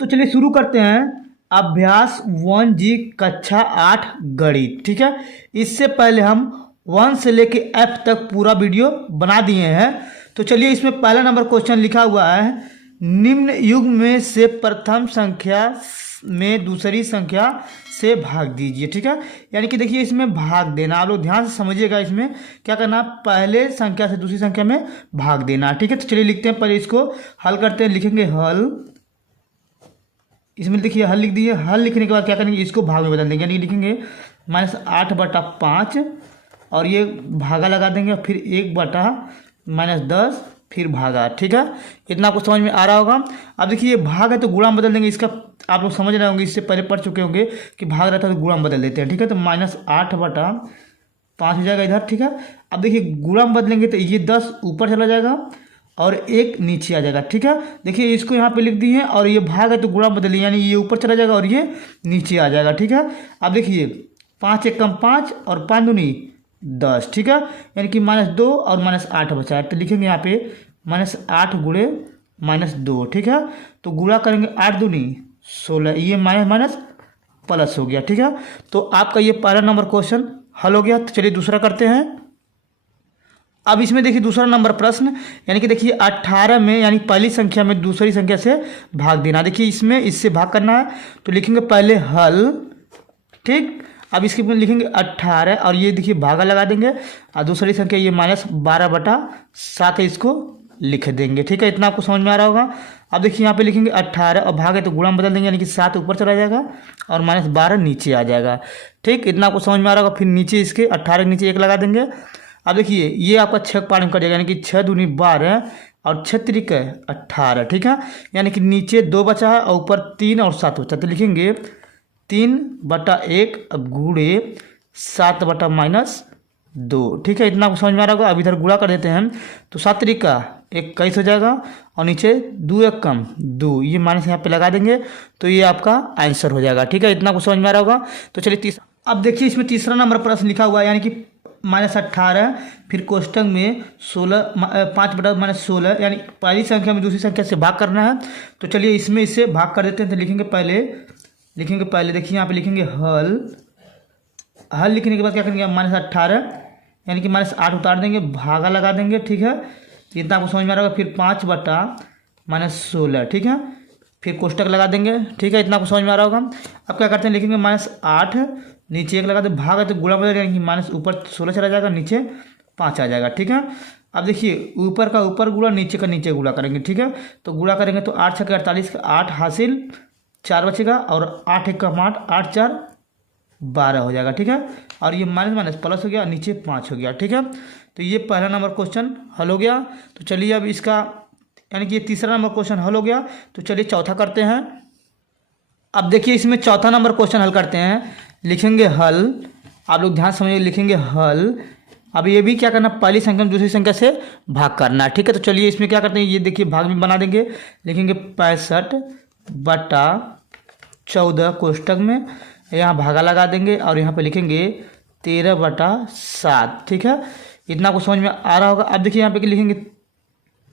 तो चलिए शुरू करते हैं। अभ्यास 1G कक्षा 8 गणित। ठीक है, इससे पहले हम 1 से लेके F तक पूरा वीडियो बना दिए हैं। तो चलिए इसमें पहला नंबर क्वेश्चन लिखा हुआ है, निम्न युग में से प्रथम संख्या में दूसरी संख्या से भाग दीजिए। ठीक है, यानी कि देखिए इसमें भाग देना, आप लोग ध्यान से समझिएगा। इसमें क्या करना, पहले संख्या से दूसरी संख्या में भाग देना। ठीक है, तो चलिए लिखते हैं, पहले इसको हल करते हैं। लिखेंगे हल, इसमें देखिए हल लिख दिए। हल लिखने के बाद क्या करेंगे, इसको भाग में बदल देंगे, यानी लिखेंगे -8/5 और ये भागा लगा देंगे, फिर 1/-10 फिर भागा। ठीक है, इतना आपको समझ में आ रहा होगा। अब देखिए ये भाग है तो गुणा में बदल देंगे। इसका आप लोग समझ रहे होंगे, इससे पहले पढ़ चुके होंगे कि भाग रहता है तो गुणा में बदल देते हैं। ठीक है, तो -8/5 हो जाएगा इधर। ठीक है, अब देखिए गुणा में बदलेंगे तो ये 10 ऊपर चला जाएगा और 1 नीचे आ जाएगा। ठीक है, देखिए इसको यहाँ पे लिख दिए और ये भाग है तो गुणा में बदलिए, यानी ये ऊपर चला जाएगा और ये नीचे आ जाएगा। ठीक है, अब देखिए 5 × 5 और 5 दूनी 10। ठीक है, यानी कि -2 और -8 बचा है, तो लिखेंगे यहाँ पे -8 × -2। ठीक है, तो गुणा करेंगे 8 दूनी 16, ये माइनस प्लस हो गया। ठीक है, तो आपका ये पहला नंबर क्वेश्चन हल हो गया। तो चलिए दूसरा करते हैं। अब इसमें देखिए दूसरा नंबर प्रश्न, यानी कि देखिए 18 में, यानी पहली संख्या में दूसरी संख्या से भाग देना। देखिए इसमें इससे भाग करना है तो लिखेंगे पहले हल। ठीक, अब इसके में लिखेंगे 18 और ये देखिए भागा लगा देंगे और दूसरी संख्या ये -12/7 है, इसको लिख देंगे। ठीक है, इतना आपको समझ में आ रहा होगा। अब देखिए यहाँ पे लिखेंगे 18 और भाग है तो गुणा में बदल देंगे, यानी कि 7 ऊपर चला जाएगा और -12 नीचे आ जाएगा। ठीक, इतना आपको समझ में आ रहा होगा। फिर नीचे इसके 18 के नीचे 1 लगा देंगे। अब देखिए ये आपका 6 पार में कट जाएगा, यानी कि 6 दूनी 12 और 6 त्रिक 18। ठीक है, यानी कि नीचे 2 बचा है और ऊपर 3 और 7 बचा, तो लिखेंगे 3/1 गुणे 7/-2। ठीक है, इतना आपको समझ में आ रहा होगा। अब इधर गुणा कर देते हैं तो 7 त्रिक 21 हो जाएगा और नीचे 2 × 1 = 2, ये माइनस यहाँ पे लगा देंगे तो ये आपका आंसर हो जाएगा। ठीक है, इतना आपको समझ में आ रहा होगा। तो चलिए अब देखिए इसमें तीसरा नंबर प्रश्न लिखा हुआ है, यानी कि -18 फिर कोष्टक में 5/-16, यानी पहली संख्या में दूसरी संख्या से भाग करना है। तो चलिए इसमें इससे भाग कर देते हैं। तो लिखेंगे पहले देखिए यहाँ पे लिखेंगे हल। हल लिखने के बाद क्या करेंगे, -18 यानी कि -8 उतार देंगे, भागा लगा देंगे। ठीक है, इतना आपको समझ में आ रहा होगा। फिर 5/-16। ठीक है, फिर कोष्टक लगा देंगे। ठीक है, इतना आपको समझ में आ रहा होगा। अब क्या करते हैं, लिखेंगे -8 नीचे 1 लगा दे, भाग है तो गुणा बदल, यानी कि माइनस ऊपर 16 चला जाएगा, नीचे 5 आ जाएगा। ठीक है, अब देखिए ऊपर का ऊपर गुणा, नीचे का नीचे गुणा करेंगे। ठीक है, तो गुणा करेंगे तो 8 × 6 = 48 का 8 हासिल 4 बचेगा और 8 × 1 = 8, 8 × 4 = 12 हो जाएगा। ठीक है, और ये माइनस प्लस हो गया, नीचे 5 हो गया। ठीक है, तो ये पहला नंबर क्वेश्चन हल हो गया। तो चलिए अब इसका, यानी कि ये तीसरा नंबर क्वेश्चन हल हो गया। तो चलिए चौथा करते हैं। अब देखिए इसमें चौथा नंबर क्वेश्चन हल करते हैं। लिखेंगे हल, आप लोग ध्यान समझिए, लिखेंगे हल। अब ये भी क्या करना, पहली संख्या में दूसरी संख्या से भाग करना। ठीक है, तो चलिए इसमें क्या करते हैं, ये देखिए भाग में बना देंगे। लिखेंगे 65/14 कोष्टक में, यहाँ भागा लगा देंगे और यहाँ पे लिखेंगे 13/7। ठीक है, इतना आपको समझ में आ रहा होगा। अब देखिए यहाँ पे लिखेंगे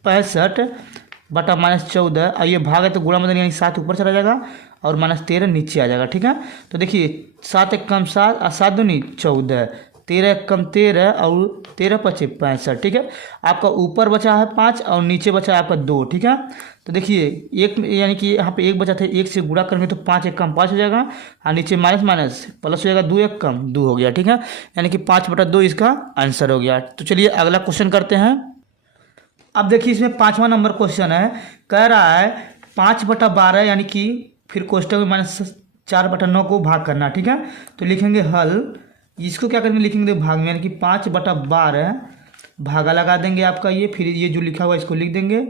65/-14 और ये भाग है तो गुणा में, यानी 7 ऊपर चला जाएगा और -13 नीचे आ जाएगा। ठीक है, तो देखिए 7 × 1 = 7 और 7 दूनी 14, 13 × 1 = 13 और 13 × 5 = 65। ठीक है, आपका ऊपर बचा है 5 और नीचे बचा है आपका 2। ठीक है, तो देखिए एक, यानी कि यहाँ पे 1 बचा था, 1 से गुणा करेंगे तो 5 × 1 = 5 हो जाएगा और नीचे माइनस प्लस हो जाएगा, 2 × 1 = 2 हो गया। ठीक है, यानी कि 5/2 इसका आंसर हो गया। तो चलिए अगला क्वेश्चन करते हैं। अब देखिए इसमें 5वां नंबर क्वेश्चन है, कह रहा है 5/12, यानी कि फिर कोष्टक में -4/9 को भाग करना। ठीक है, तो लिखेंगे हल। इसको क्या करेंगे, लिखेंगे भाग में, यानी कि 5/12 भागा लगा देंगे आपका ये, फिर ये जो लिखा हुआ है इसको लिख देंगे।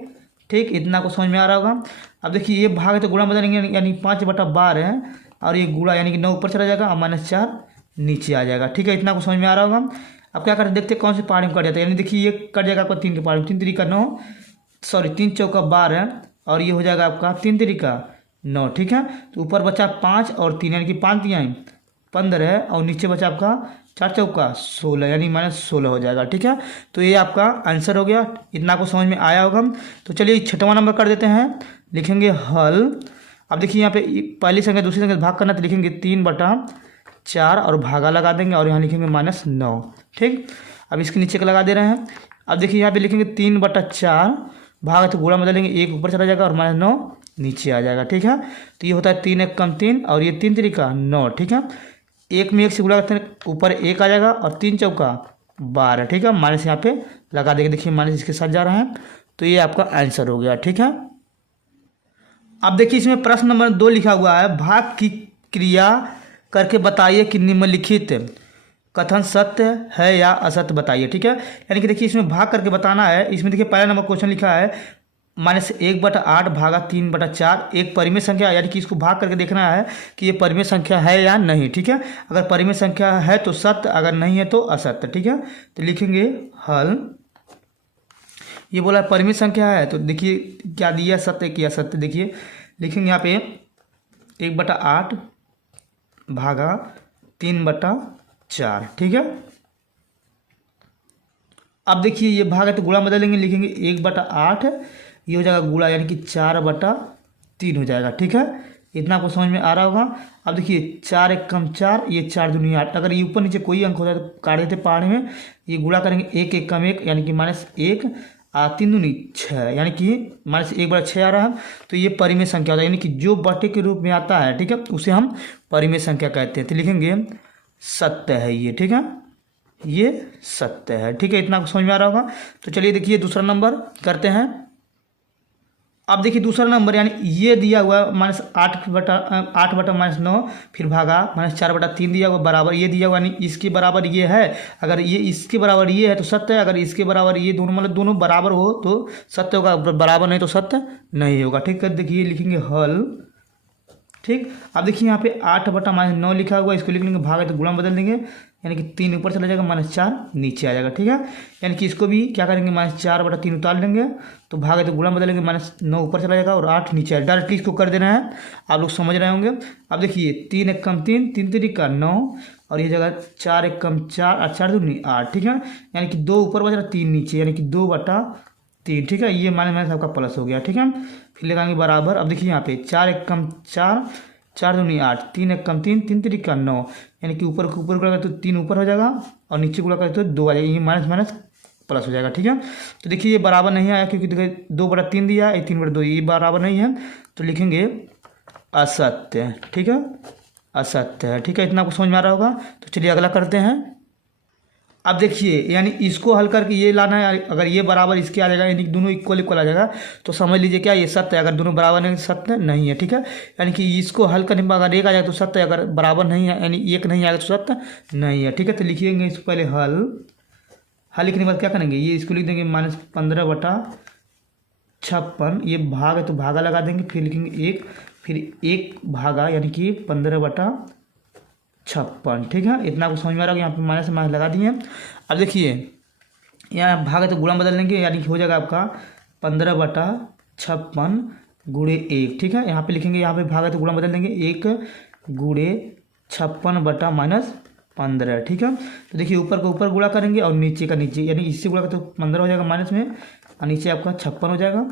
ठीक, इतना आपको समझ में आ रहा होगा। अब देखिए ये भाग है तो गुणा बदलेंगे, यानी 5/12 और ये गुणा, यानी कि 9 ऊपर चला जाएगा और -4 नीचे आ जाएगा। ठीक है, इतना आपको समझ में आ रहा होगा। अब क्या करते हैं, देखते हैं कौन से पहाड़ी में कट जाता है। यानी देखिए ये कट जाएगा आपका 3 के पहाड़ी में, 3 त्रिक 9, सॉरी 3 × 4 = 12 और ये हो जाएगा आपका 3 त्रिक 9। ठीक है, तो ऊपर बचा 5 और 3, यानी कि 5 × 3 = 15 और नीचे बचा आपका 4 × 4 = 16, यानी -16 हो जाएगा। ठीक है, तो ये आपका आंसर हो गया। इतना आपको समझ में आया होगा। तो चलिए 6वां नंबर कर देते हैं। लिखेंगे हल। अब देखिए यहाँ पे पहली संख्या दूसरी संख्या से भाग करना, तो लिखेंगे 3/4 और भागा लगा देंगे और यहाँ लिखेंगे -9। ठीक, अब इसके नीचे का लगा दे रहे हैं। अब देखिए यहाँ पे लिखेंगे 3/4 भाग तो गुणा बदलेंगे, 1 ऊपर चला जाएगा और -9 नीचे आ जाएगा। ठीक है, तो ये होता है 3 × 1 = 3 और ये 3 × 3 = 9। ठीक है, 1 में 1 से गुणा करते हैं ऊपर 1 आ जाएगा और 3 × 4 = 12। ठीक है, माइनस यहाँ पे लगा देंगे, देखिए माइनस इसके साथ जा रहा है, तो ये आपका आंसर हो गया। ठीक है, अब देखिए इसमें प्रश्न नंबर 2 लिखा हुआ है, भाग की क्रिया करके बताइए कि निम्नलिखित कथन सत्य है या असत्य बताइए। ठीक है, यानी कि देखिए इसमें भाग करके बताना है। इसमें देखिए पहला नंबर क्वेश्चन लिखा है -1/8 भागा 3/4 एक परिमेय संख्या, यानी कि इसको भाग करके देखना है कि ये परिमेय संख्या है या नहीं। ठीक है, अगर परिमेय संख्या है तो सत्य, अगर नहीं है तो असत्य। ठीक है, तो लिखेंगे हल। ये बोला परिमेय संख्या है, तो देखिए क्या दिया, सत्य क्या असत्य। देखिए लिखेंगे यहाँ पे 1/8 भागा 3/4। ठीक है, अब देखिए ये भाग है तो गुणा बदलेंगे, लिखेंगे 1/8, ये हो जाएगा गुणा यानी कि 4/3 हो जाएगा। ठीक है, इतना आपको समझ में आ रहा होगा। अब देखिए 4 × 1 = 4, ये 4 × 2 = 8। अगर ये ऊपर नीचे कोई अंक होता है तो काट देते पहाड़ में, ये गुणा करेंगे 1 × 1 = 1 यानी कि -1 और 3 × 2 = 6 यानी कि -1/6 आ रहा है। तो ये परिमेय संख्या होता है, यानी कि जो बटे के रूप में आता है, ठीक है, उसे हम परिमेय संख्या कहते हैं। तो लिखेंगे सत्य है ये। ठीक है, ये सत्य है। ठीक है, इतना आपको समझ में आ रहा होगा। तो चलिए देखिए दूसरा नंबर करते हैं। अब देखिए दूसरा नंबर यानी ये दिया हुआ -8/9 फिर भागा -4/3 दिया हुआ बराबर ये दिया हुआ, यानी इसके बराबर ये है। अगर ये इसके बराबर ये है तो सत्य है, अगर इसके बराबर ये दोनों मतलब दोनों बराबर हो तो सत्य होगा, बराबर नहीं तो सत्य नहीं होगा। ठीक है, देखिए लिखेंगे हल। ठीक, अब देखिए यहाँ पे 8/-9 लिखा हुआ, इसको लिख लेंगे, भाग है तो गुणा बदल देंगे, यानी कि 3 ऊपर चला जाएगा, -4 नीचे आ जाएगा। ठीक है, यानी कि इसको भी क्या करेंगे, -4/3 उतार लेंगे, तो भाग है तो गुणा बदलेंगे, -9 ऊपर चला जाएगा और 8 नीचे आएगा। डायरेक्टली इसको कर देना है, आप लोग समझ रहे होंगे। अब देखिए 3 × 1 = 3, 3 × 3 = 9 और ये जगह 4 × 1 = 4 और 4 × 2 = 8। ठीक है, यानी कि 2 ऊपर बच रहा 3 नीचे, यानी कि 2/3। ठीक है, ये माइनस आपका प्लस हो गया। ठीक है, फिर लगाएंगे बराबर। अब देखिए यहाँ पे 4 × 1 = 4, 4 × 2 = 8, 3 × 1 = 3, 3 × 3 = 9, यानी कि ऊपर गुणा तो 3 ऊपर हो जाएगा और नीचे गुणा करें तो 2 आ जाएगा, ये माइनस प्लस हो जाएगा। ठीक है, तो देखिए ये बराबर नहीं आया क्योंकि देखिए 2/3 दिया है, 3/2, ये बराबर नहीं है, तो लिखेंगे असत्य। ठीक है, असत्य है। ठीक है, इतना आपको समझ में आ रहा होगा। तो चलिए अगला करते हैं। अब देखिए यानी इसको हल करके ये लाना है, अगर ये बराबर इसके आ जाएगा यानी दोनों इक्वल आ जाएगा तो समझ लीजिए क्या ये सत्य है। अगर दोनों बराबर नहीं सत्य नहीं है। ठीक है, यानी कि इसको हल करने में अगर 1 आ जाए तो सत्य है, अगर बराबर नहीं है यानी 1 नहीं आएगा तो सत्य नहीं है। ठीक है, तो लिखिएंगे इसको पहले हल लिखने के बाद क्या करेंगे, ये इसको लिख देंगे -15/56, ये भाग है तो भागा लगा देंगे, फिर लिखेंगे 1, फिर 1 भागा यानी कि 15/56। ठीक है, इतना आपको समझ में आ रहा है। यहाँ पे माइनस से माइनस लगा दिए। अब देखिए यहाँ भाग है तो गुणा बदल लेंगे, यानी कि हो जाएगा आपका 15/56 × 1। ठीक है, यहाँ पे लिखेंगे, यहाँ पे भाग है तो गुणा बदल देंगे, 1 × 56/-15। ठीक है, तो देखिए ऊपर का ऊपर गुणा करेंगे और नीचे का नीचे, यानी इससे गुणा तो 15 हो जाएगा माइनस में और नीचे आपका 56 हो जाएगा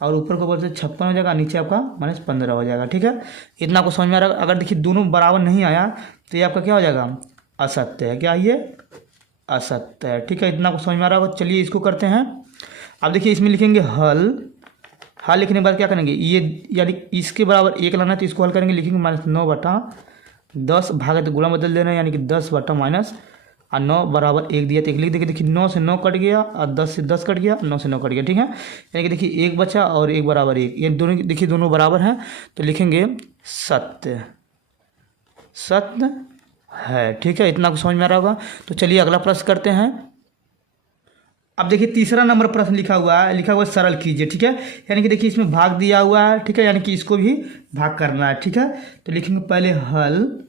और ऊपर को ऊपर से 56 हो जाएगा, नीचे आपका -15 हो जाएगा। ठीक है, इतना आपको समझ में आ रहा है। अगर देखिए दोनों बराबर नहीं आया तो ये आपका क्या हो जाएगा, असत्य है। क्या ये असत्य है। ठीक है, इतना आपको समझ में आ रहा होगा। चलिए इसको करते हैं। अब देखिए इसमें लिखेंगे हल लिखने के बाद क्या करेंगे, ये यानी इसके बराबर 1 लाना है तो इसको हल करेंगे, लिखेंगे -9/10 भाग है तो गुणा बदल देना है, यानी कि 10/- और 9 बराबर 1 दिया तो 1 लिख देंगे। देखिए 9 से 9 कट गया और 10 से 10 कट गया, 9 से 9 कट गया। ठीक है, यानी कि देखिए 1 बचा और 1 बराबर 1, ये दोनों देखिए दोनों बराबर हैं तो लिखेंगे सत्य है। ठीक है, इतना आपको समझ में आ रहा होगा। तो चलिए अगला प्रश्न करते हैं। अब देखिए तीसरा नंबर प्रश्न लिखा हुआ है सरल कीजिए। ठीक है, यानी कि देखिए इसमें भाग दिया हुआ है। ठीक है, यानी कि इसको भी भाग करना है। ठीक है, तो लिखेंगे पहले हल,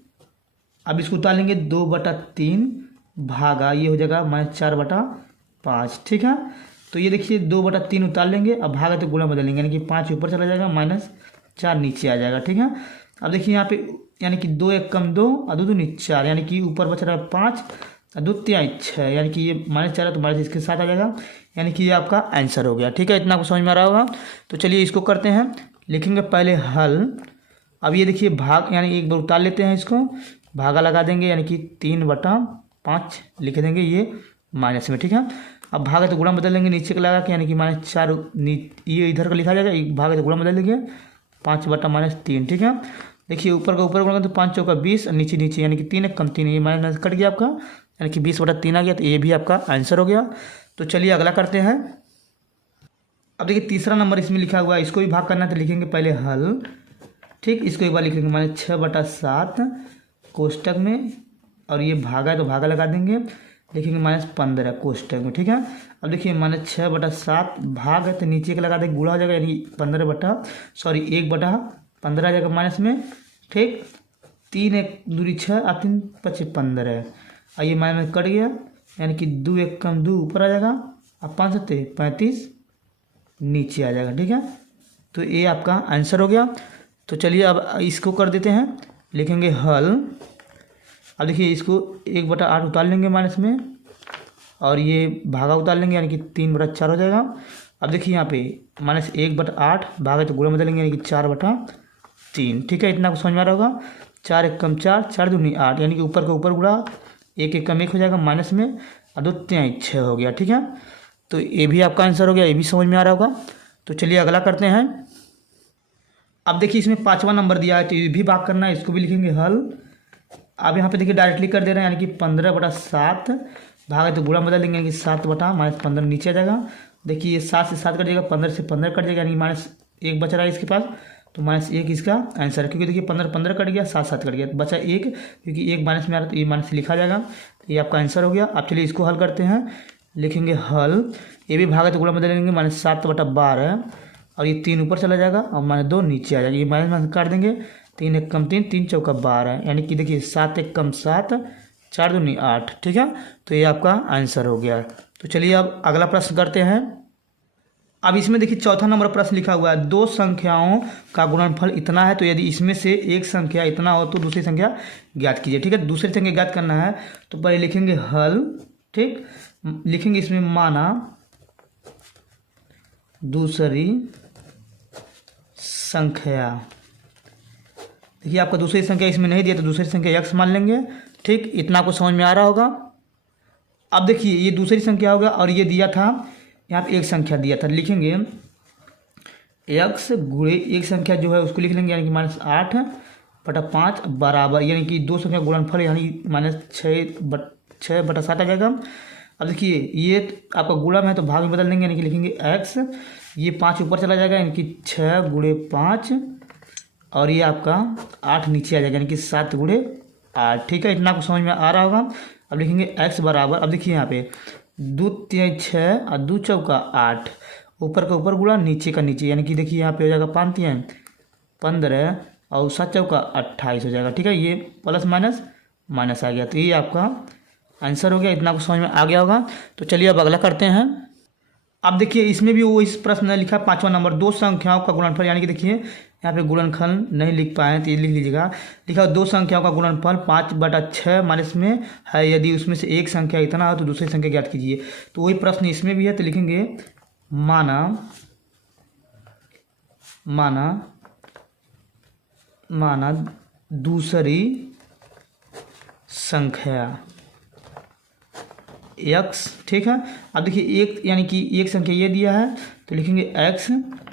अब इसको उतार लेंगे 2/3 भागा ये हो जाएगा -4/5। ठीक है, तो ये देखिए 2/3 उतार लेंगे, अब भागा तो गुणा बदलेंगे, यानी कि 5 ऊपर चला जाएगा, -4 नीचे आ जाएगा। ठीक है, अब देखिए यहाँ पे यानी कि 2 × 1 = 2 और 2 × 2 = 4, यानी कि ऊपर बच रहा है 5 और 2 × 3 = 6, यानी कि ये -4 है तो माइनस इसके साथ आ जाएगा, यानी कि ये आपका आंसर हो गया। ठीक है, इतना आपको समझ में आ रहा होगा। तो चलिए इसको करते हैं। लिखेंगे पहले हल, अब ये देखिए भाग, यानी एक बार उतार लेते हैं इसको, भागा लगा देंगे, यानी कि 3/5 लिख देंगे ये माइनस में, ठीक है। अब भाग है तो गुणा बदल लेंगे नीचे का लगा के, यानी कि -4 ये इधर का लिखा जाएगा, एक भाग है तो गुणा बदल देंगे 5/-3, ठीक है। देखिए ऊपर का ऊपर गुणा तो 5 चौका 20, नीचे नीचे यानी कि 3 1 कम 3, ये माइनस कट गया आपका, यानी कि 20/3 आ गया। तो ये भी आपका आंसर हो गया। तो चलिए अगला करते हैं। अब देखिए तीसरा नंबर इसमें लिखा हुआ है, इसको भी भाग करना है तो लिखेंगे पहले हल, ठीक। इसको एक बार लिख लेंगे -6/7 कोष्टक में, और ये भागा है तो भागा लगा देंगे, लिखेंगे -15 कोष्टक में, ठीक है। अब देखिए -6/7 भाग है तो नीचे का लगा देंगे, गुणा हो जाएगा, यानी 1/15 आ जाएगा माइनस में, ठीक। 3 1 दूरी 6 और 3 5 15, और ये माइनस कट गया, यानी कि 2 1 कम 2 ऊपर आ जाएगा, अब 5 7 35 नीचे आ जाएगा, ठीक है। तो ये आपका आंसर हो गया। तो चलिए अब इसको कर देते हैं, लिखेंगे हल। अब देखिए इसको 1/8 उतार लेंगे माइनस में, और ये भागा उतार लेंगे, यानी कि 3/4 हो जाएगा। अब देखिए यहाँ पे -1/8 भागा तो गुणा बदलेंगे, यानी कि 4/3, ठीक है। इतना कुछ समझ में आ रहा होगा। 4 1 कम 4, 4 दूनी 8, यानी कि ऊपर का ऊपर गुणा 1 1 कम 1 हो जाएगा माइनस में, और 2 3 6 हो गया, ठीक है। तो ये भी आपका आंसर हो गया, ये भी समझ में आ रहा होगा। तो चलिए अगला करते हैं। अब देखिए इसमें 5वां नंबर दिया है, तो ये भी भाग करना है, इसको भी लिखेंगे हल। अब यहाँ पे देखिए डायरेक्टली कर दे रहे हैं, यानी कि 15/7 भाग है तो गुणा बदल देंगे, यानी कि 7/-15 नीचे आ जाएगा। देखिए ये 7 से 7 कट जाएगा, 15 से 15 कट जाएगा, यानी -1 बच रहा है इसके पास, तो -1 इसका आंसर है। क्योंकि देखिए 15 15 कट गया, 7 7 कट गया, तो बचा 1, क्योंकि 1 माइनस में आ रहा है तो ये माइनस लिखा जाएगा। तो ये आपका आंसर हो गया। अब चलिए इसको हल करते हैं, लिखेंगे हल। ये भी भाग है तो गुणा बदल देंगे, -7/12, और ये 3 ऊपर चला जाएगा, और -2 नीचे आ जाएगा, ये माइनस काट देंगे, 3 1 कम 3, 3 चौका 12, यानी कि देखिए 7 1 कम 7, 4 दूनी 8, ठीक है। तो ये आपका आंसर हो गया। तो चलिए अब अगला प्रश्न करते हैं। अब इसमें देखिए चौथा नंबर प्रश्न लिखा हुआ है, 2 संख्याओं का गुणनफल इतना है, तो यदि इसमें से एक संख्या इतना हो तो दूसरी संख्या ज्ञात कीजिए, ठीक है। दूसरी संख्या ज्ञात करना है तो पहले लिखेंगे हल, ठीक। लिखेंगे इसमें माना दूसरी संख्या। देखिए आपका दूसरी संख्या इसमें नहीं दिया तो दूसरी संख्या x मान लेंगे, ठीक। इतना आपको समझ में आ रहा होगा। अब देखिए ये दूसरी संख्या होगा, और ये दिया था यहाँ पे एक संख्या दिया था, लिखेंगे x गुणे एक संख्या जो है उसको लिख लेंगे, यानी कि -8/5 बराबर, यानी कि 2 संख्या गुणनफल, यानी -6/7 आ जाएगा। अब देखिए ये आपका गुणा में है तो भाग में बदल देंगे, यानी कि लिखेंगे x, ये 5 ऊपर चला जाएगा, यानी कि 6 गुणे 5, और ये आपका 8 नीचे आ जाएगा, यानी कि 7 गुणे 8, ठीक है। इतना आपको समझ में आ रहा होगा। अब लिखेंगे x बराबर, अब देखिए यहाँ पे 2 3 6 और 2 चौका 8, ऊपर का ऊपर गुणा नीचे का नीचे, यानी कि देखिए यहाँ पे हो जाएगा 5 3 15 और 7 चौका 28 हो जाएगा, ठीक है। ये प्लस माइनस माइनस आ गया, तो ये आपका आंसर हो गया। इतना आपको समझ में आ गया होगा। तो चलिए अब अगला करते हैं। अब देखिए इसमें भी वो इस प्रश्न में लिखा 5वां नंबर, 2 संख्याओं का गुणनफल, यानी कि देखिए यहाँ पे गुणनफल नहीं लिख पाए हैं तो ये लिख लीजिएगा। लिखा 2 संख्याओं का गुणनफल 5/6 माइनस में है, यदि उसमें से एक संख्या इतना हो तो दूसरी संख्या ज्ञात कीजिए। तो वही प्रश्न इसमें भी है, तो लिखेंगे माना दूसरी संख्या x, ठीक है। अब देखिए एक, यानी कि एक संख्या ये दिया है तो लिखेंगे x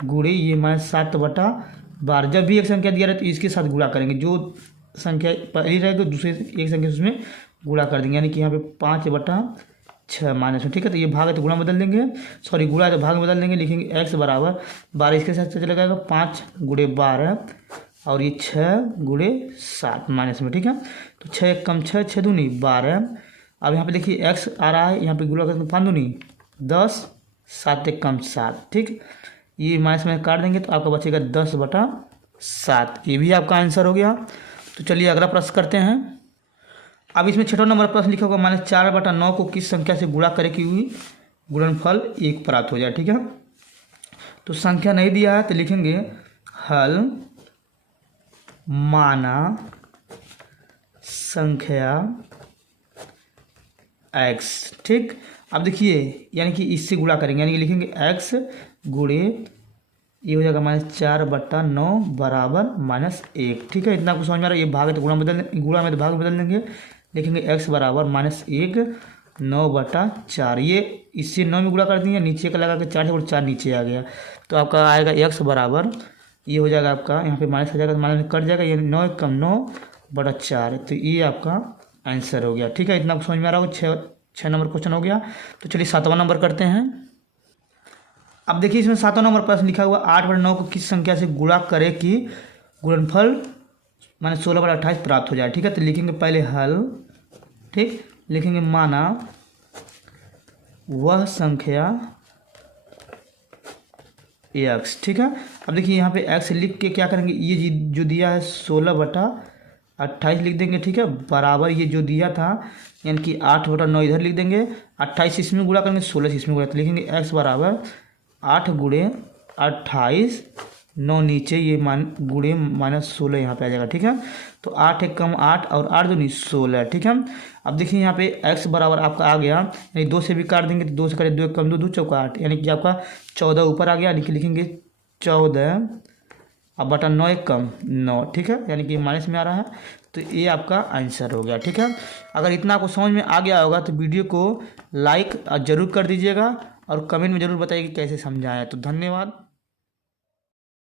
गुणे ये -7/12। जब भी एक संख्या दिया रहे तो इसके साथ गुणा करेंगे, जो संख्या पहली रहेगी दूसरे एक संख्या उसमें गुणा कर देंगे, यानी कि यहाँ पे 5/6 माइनस में, ठीक है। तो ये भाग है तो गुणा बदल देंगे, सॉरी गुणा है तो भाग में बदल देंगे, लिखेंगे x बराबर 12, इसके साथ चला जाएगा 5 गुणे 12, और ये 6 गुणे 7 माइनस में, ठीक है। तो 6 1 कम 6, 6 दूनी 12। अब यहाँ पे देखिए x आ रहा है, यहाँ पे गुणा करके 5 दूनी 10, 7 1 कम 7, ठीक। ये माइनस में काट देंगे तो आपका बचेगा 10/7, ये भी आपका आंसर हो गया। तो चलिए अगला प्रश्न करते हैं। अब इसमें 6वां नंबर प्रश्न लिखा होगा, -4/9 को किस संख्या से गुणा करे कि गुणनफल 1 प्राप्त हो जाए, ठीक है। तो संख्या नहीं दिया है तो लिखेंगे हल माना संख्या x, ठीक। अब देखिए यानी कि इससे गुणा करेंगे, यानी कि लिखेंगे x गुणे ये हो जाएगा -4/9 बराबर -1। ठीक है, इतना आपको समझ में आ रहा है। ये भाग है तो गुणा में तो भाग बदल देंगे, लिखेंगे x बराबर -1 9/4। ये इससे 9 में गुणा कर दिए, नीचे का लगा के 4 से 4 नीचे आ गया, तो आपका आएगा x बराबर, ये हो जाएगा आपका यहाँ पे माइनस हो जाएगा तो माइनस कट जाएगा, ये 9 कम 9/4, तो ये आपका आंसर हो गया। ठीक है, इतना आपको समझ में आ रहा होगा। 6 नंबर क्वेश्चन हो गया। तो चलिए 7वां नंबर करते हैं। अब देखिए इसमें 7वां नंबर प्रश्न लिखा हुआ 8/9 को किस संख्या से गुणा करे कि गुणनफल माने 16/28 प्राप्त हो जाए। ठीक है, तो लिखेंगे पहले हल। ठीक, लिखेंगे माना वह संख्या x। ठीक है, अब देखिए यहाँ पे x लिख के क्या करेंगे, ये जो दिया है 16/28 लिख देंगे। ठीक है, बराबर ये जो दिया था यानी कि 8/9 इधर लिख देंगे, 28 इसमें गुणा करेंगे, 16 इसमें गुणा, तो लिखेंगे x बराबर 8 गुणे 28, 9 नीचे, ये गुणे -16 यहाँ पे आ जाएगा। ठीक है, तो 8 एक कम 8 और 8 दूनी 16। ठीक है, अब देखिए यहाँ पे x बराबर आपका आ गया, यानी 2 से भी काट देंगे तो 2 से करे 2 एक कम 2 2 चौका 8, यानी कि आपका 14 ऊपर आ गया, लिखेंगे 14 अब बटा 9 एक कम 9। ठीक है, यानी कि माइनस में आ रहा है, तो ये आपका आंसर हो गया। ठीक है, अगर इतना आपको समझ में आ गया होगा तो वीडियो को लाइक जरूर कर दीजिएगा और कमेंट में ज़रूर बताइए कि कैसे समझाएं। तो धन्यवाद।